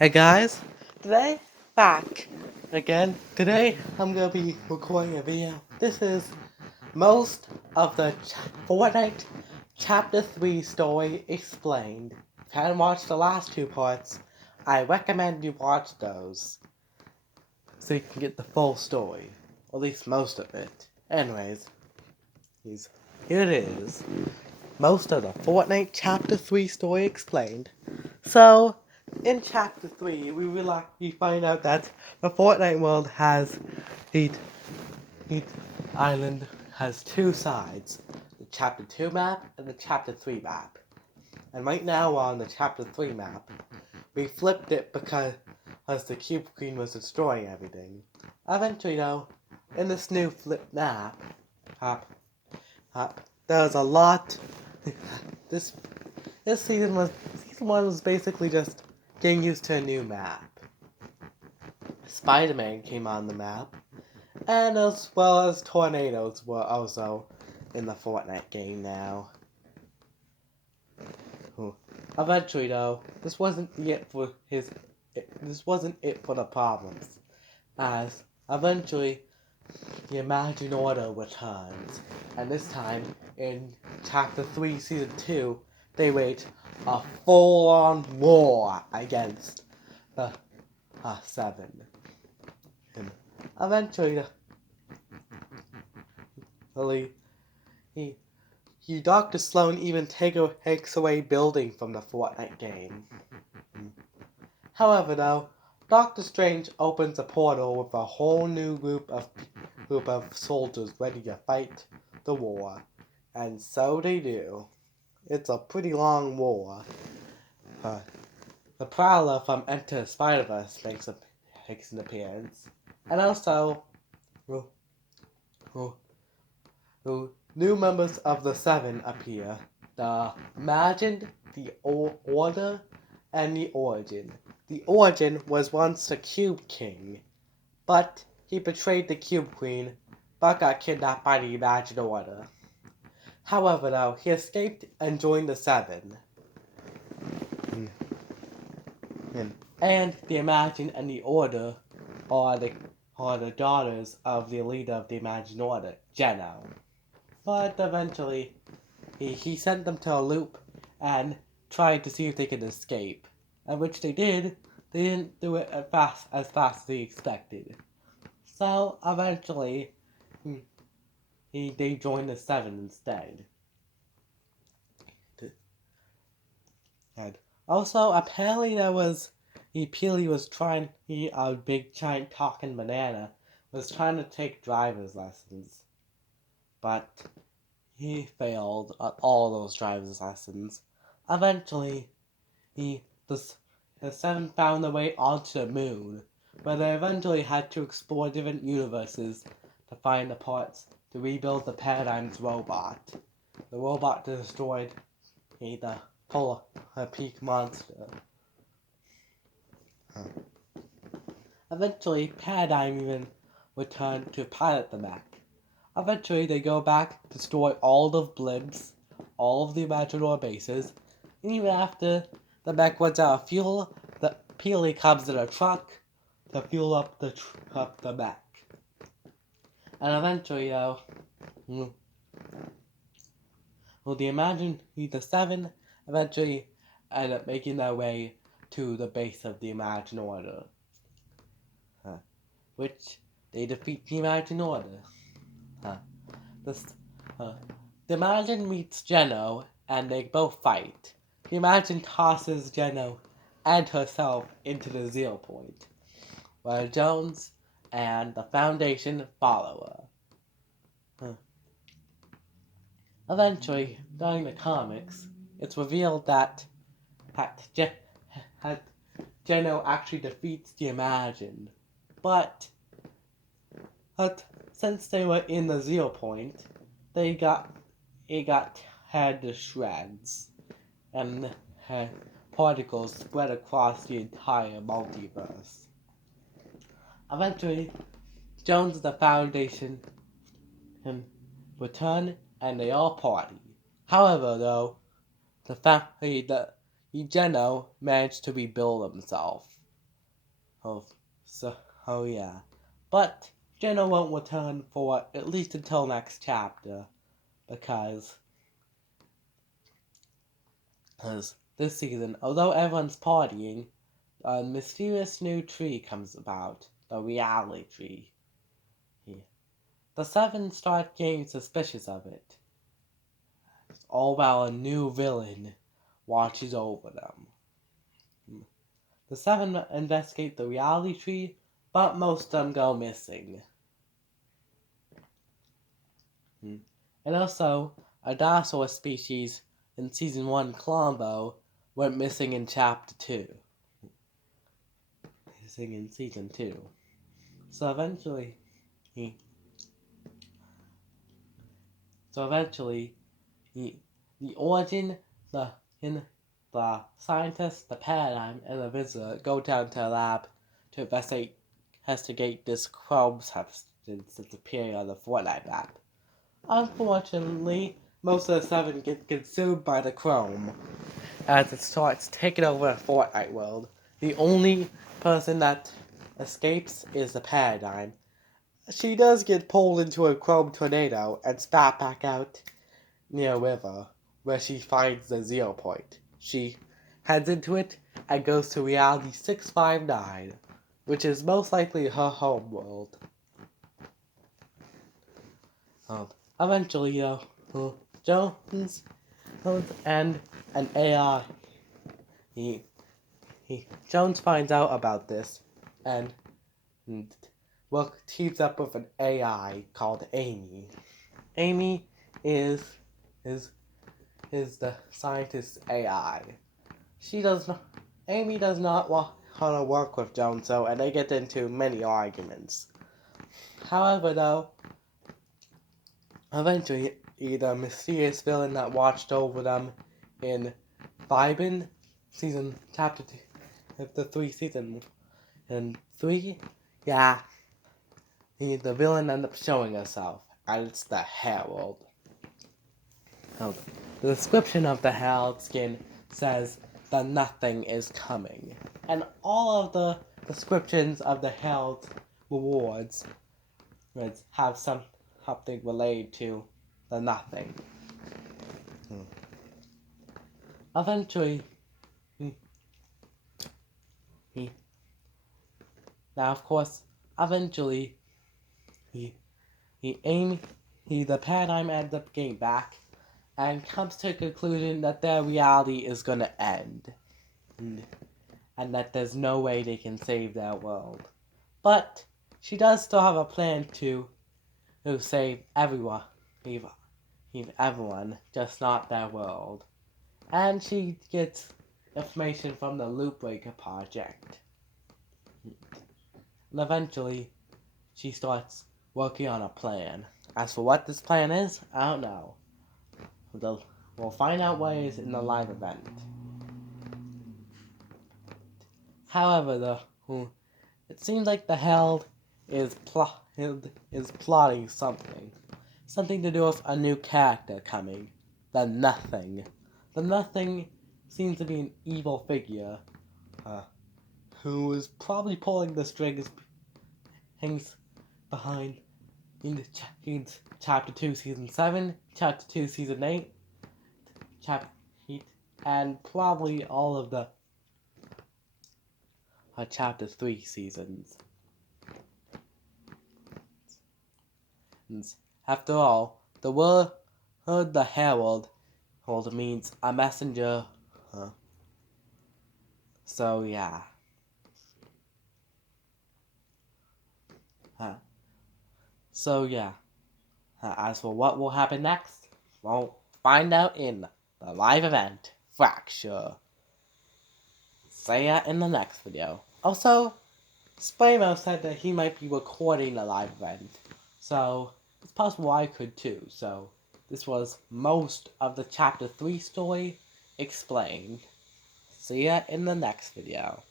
Hey guys, today back again. Today I'm gonna be recording a video. This is most of the Fortnite Chapter 3 story explained. If you haven't watched the last two parts, I recommend you watch those so you can get the full story, or at least most of it. Anyways, here it is. Most of the Fortnite Chapter 3 story explained. So, in Chapter 3, we find out that the Fortnite world has each island has two sides, the Chapter 2 map and the Chapter 3 map. And right now we're on the Chapter 3 map. We flipped it because the Cube Queen was destroying everything. Eventually though, in this new flipped map, there was a lot. This season 1 was basically just getting used to a new map. Spider-Man came on the map, and as well as tornadoes were also in the Fortnite game now. Eventually though, this wasn't it for the problems, as eventually the Imagined Order returns, and this time in Chapter 3 Season 2, they wage a full-on war against the Seven. And eventually, Dr. Sloan even takes away building from the Fortnite game. However, though, Doctor Strange opens a portal with a whole new group of soldiers ready to fight the war, and so they do. It's a pretty long war. The Prowler from Enter Spider-Verse makes an appearance, and also new members of the Seven appear: the Imagined, the Order, and the Origin. The Origin was once the Cube King, but he betrayed the Cube Queen, but got kidnapped by the Imagined Order. However, though, he escaped and joined the Seven. And the Imagined and the Order are the daughters of the leader of the Imagined Order, Geno. But eventually, he sent them to a loop and tried to see if they could escape. And which they did. They didn't do it as fast as they expected. So eventually, they joined the Seven instead. And also, apparently Peely was trying, a big giant talking banana, was trying to take driver's lessons. But he failed at all those driver's lessons. Eventually, the Seven found their way onto the moon, where they eventually had to explore different universes to find the parts to rebuild the Paradigm's robot. The robot destroyed the Polar Peak monster. Eventually, Paradigm even returned to pilot the mech. Eventually, they go back, destroy all the blimps, all of the Imaginor bases, and even after the mech runs out of fuel, the Peely comes in a truck to fuel up the mech. And eventually, the Seven eventually end up making their way to the base of the Imagined Order, which they defeat the Imagined Order. The Imagined meets Geno, and they both fight. The Imagined tosses Geno and herself into the 0 point, where Jones and the Foundation follow her. Eventually, during the comics, it's revealed that Geno actually defeats the Imagined, but since they were in the 0 point, it got teared to shreds, and particles spread across the entire multiverse. Eventually, Jones and the Foundation return, and they all party. However, though, Geno managed to rebuild himself, So, oh yeah. But Jenna won't return for at least until next chapter, because this season, although everyone's partying, a mysterious new tree comes about, the reality tree. The Seven start getting suspicious of it, all while a new villain watches over them. The Seven investigate the reality tree, but most of them go missing. And also, a dinosaur species in Season 1, Colombo, went missing in Chapter 2. Missing in Season 2. So eventually, the origin, the scientist, the paradigm, and the visitor go down to a lab to investigate this chrome substance that's appearing on the Fortnite map. Unfortunately, most of the Seven get consumed by the chrome as it starts taking over the Fortnite world. The only person that escapes is the paradigm. She does get pulled into a chrome tornado and spat back out near a river, where she finds the 0 point. She heads into it and goes to reality 659, which is most likely her home world. Eventually, Jones and an AI. Jones finds out about this and teams up with an AI called Amy. Amy is the scientist's AI. Amy does not want to work with Jones, and they get into many arguments. However, though, eventually, the mysterious villain that watched over them in Vibin chapter 2, the 3 season, and 3, yeah, the villain ends up showing herself, and it's the Herald. The description of the Herald skin says that nothing is coming, and all of the descriptions of the Herald's rewards have something related to the nothing. Eventually, now of course, eventually, the paradigm ends up getting back and comes to a conclusion that their reality is going to end. And that there's no way they can save their world. But she does still have a plan to save everyone. Save everyone, just not their world. And she gets information from the Loop Breaker project. And eventually, she starts working on a plan. As for what this plan is, I don't know. We'll find out what it is in the live event. However, it seems like the Herald is plotting something. Something to do with a new character coming. The Nothing. The Nothing seems to be an evil figure who is probably pulling the strings behind in Chapter 2, Season 7, Chapter 2, Season 8, Chapter 8, and probably all of the Chapter 3 seasons. After all, the word the Herald means a messenger. So yeah. So yeah. As for what will happen next, we'll find out in the live event, Fracture. See ya in the next video. Also, Spraymo said that he might be recording the live event, so it's possible I could too. So this was most of the Chapter 3 story explained. See ya in the next video.